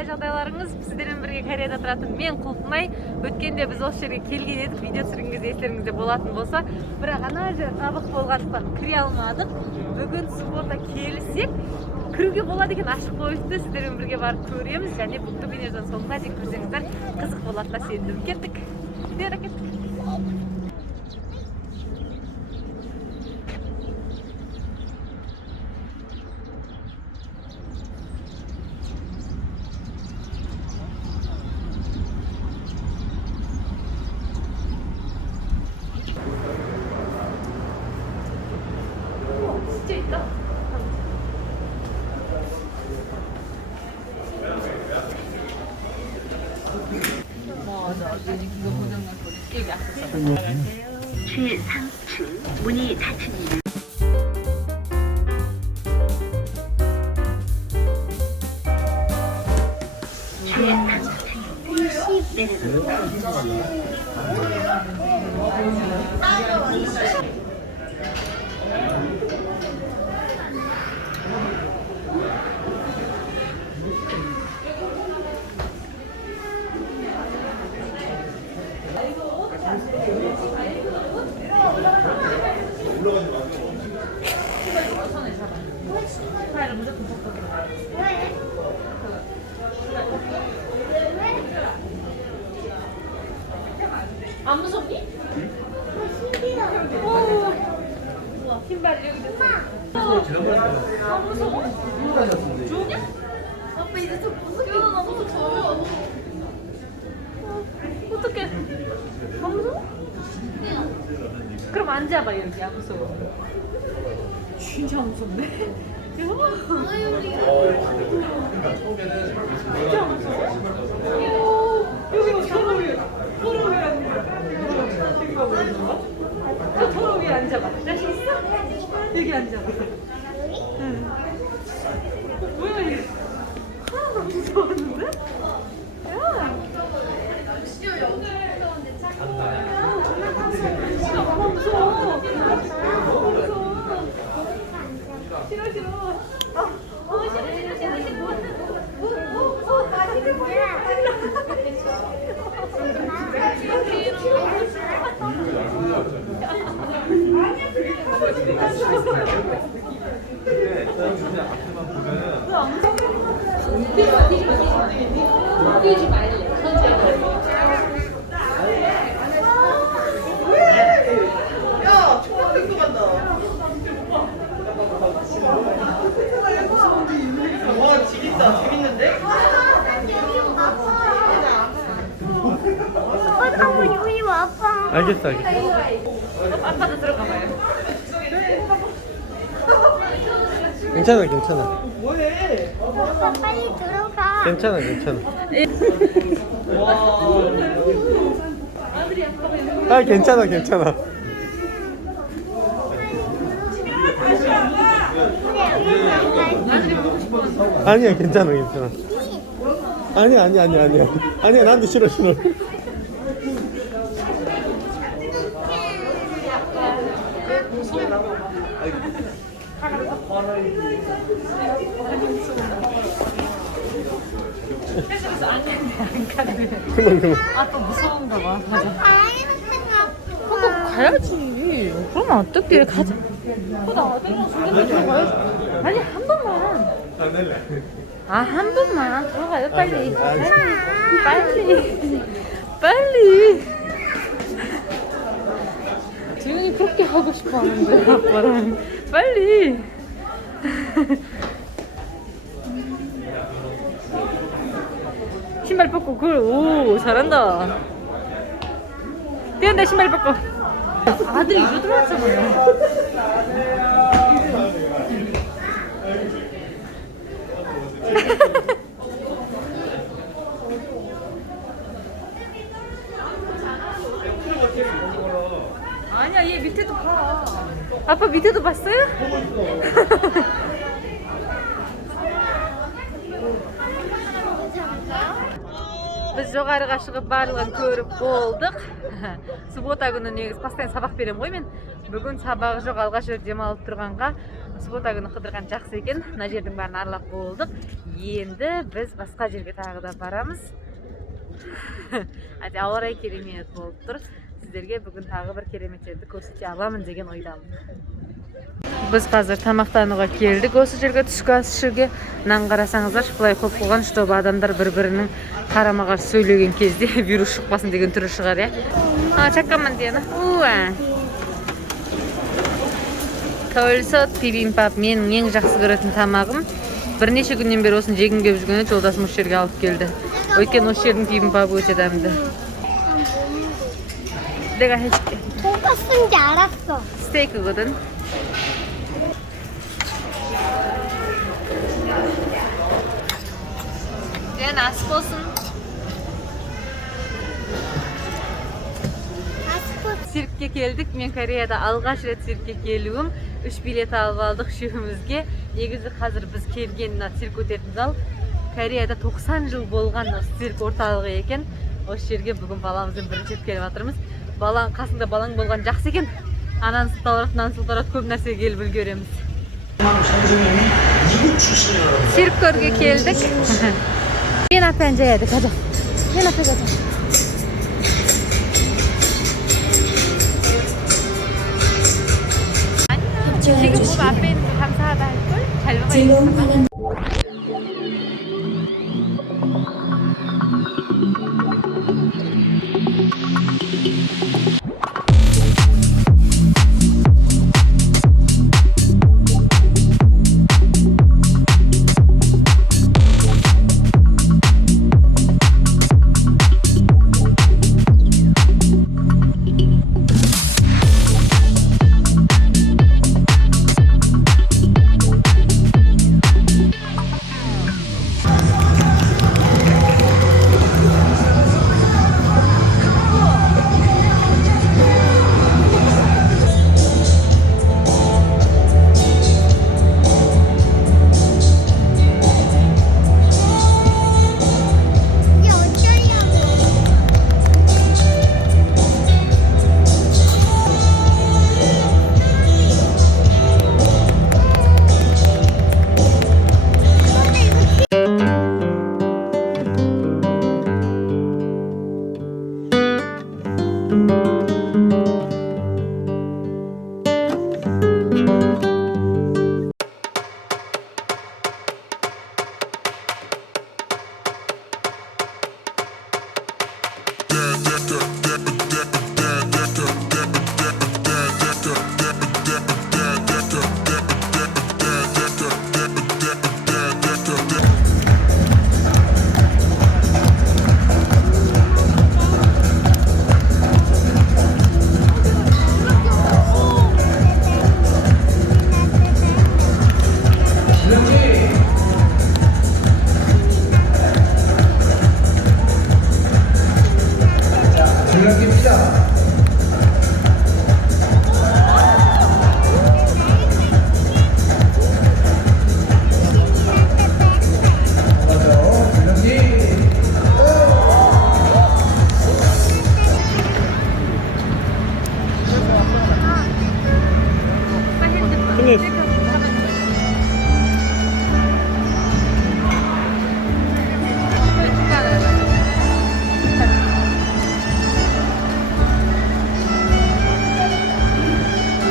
қалай жағдайларыңыз? Сіздермен бірге Кореяда тұратын мен Құлпынай. Өткенде біз осы жерге келген едік, видео түсірген кезде естеріңізде болатын болса, бірақ ана жер жабық болғандықтан кіре алмадық. Бүгін спортта келсек, кіруге болады екен, ашық қойыпты. Сіздермен бірге барып көреміз және бүгінгі бейнежан соңына дейін көрсеңіздер қызық болатынына сендім. Кеттік. Кеттік. 진짜 있다. 맞아. 이거 고장났거든. 여기 앞에서. 최상층 문이 닫힙니다. 최상층 10내려갑니다. 안 무섭니? 오, 우와, 흰발이 여기 있어. 안 무서워? 좋으냐? 아빠 이제 좀 무섭게. 나 무서워. 어떡해? 안 무서워? 그럼 앉아봐 여기. 안 무서워. 진짜 무섭네. 진짜 무서워? 여기 서로 위에 서로 위에 앉아봐. 자신 있어? 여기 앉아봐. 응. 뭐야 이게? 하나도 안 무서웠는데? 야. 진짜 너무 무서워. 싫어. 싫어. 맛있는 거야. 뛰지 말래. 야, 초등학교 간다. 와, 재밌다. 재밌는데? 우리 아빠. 알겠어. 아빠도 들어가봐요. 괜찮아. 뭐해? 아빠 빨리 들어가. 괜찮아. 아, 괜찮아. 아니야, 괜찮아. 아니야. 아니야, 나도 싫어. 그만. 아빠 무서운가 봐. 맞아. 아빠 가야지. 그러면 어떡해. 가자. 나 아들이랑 중간에 들어가야지. 아니, 한 번만. 한 번만. 들어가요, 빨리. 빨리. 지훈이 그렇게 하고 싶어 하는데, 아빠랑. 빨리. 신발 벗고, 오, 잘한다. 뛰어내, 신발 벗고. 아들이 이리로 들어왔잖아요. 아니야, 얘 밑에도 봐. 아빠 밑에도 봤어요? Біз жоғарыға шығып барлығын көріп болдық. Суббота күні негізі постоянно сабақ беремін ғой мен. Бүгін сабағы жоқ, алғаш рет демалып тұрғанға суббота күні қыдырған жақсы екен. Мына жердің бәрін аралап болдық. Енді біз басқа жерге тағы да барамыз. Ауа райы керемет болып тұр. Сіздерге бүгін тағы бір кереметтерді көрсете аламын деген ойдамын. Біз қазір тамақтануға келдік осы жерге, түскі ас ішуге. Мынаны қарасаңыздар, былай қойып қойған, чтобы адамдар бір-бірінің қарама-қарсы сөйлеген кезде вирус шықпасын деген түрі шығар, иә. Чакаман дені. Көлсот бибимбап менің ең жақсы көретін тамағым. Бірнеше күннен бері осын жегім келіп жүргенде жолдасым осы жерге алып келді. Өйткені осы жердің бибимбабы өте дәмді. 내가 해줄게. 돈가스인지 알았어. 스테이크거든. 얘는 아스포슨. Sirkке келдік. Мен Кореяда алғаш рет сиркке келуім. 3 билет алып алдық үшеумізге. Негізі қазір біз келген цирк өтетін зал Кореяда 90 жыл болған цирк орталығы екен. Осы жерге бүгін баламызбен бірінші рет келіп жатырмыз. Балаң қасында балаң болған жақсы екен. Ананы сылтауратып, мынаны сылтауратып көп нәрсе келіп үлгереміз. Цирк көрге келдік. Мен 앞에 앉아야 돼. 가자. 맨 앞에 가자. 지금 보면 앞에 있는 거 감사하다 할걸? 잘 먹어야겠다.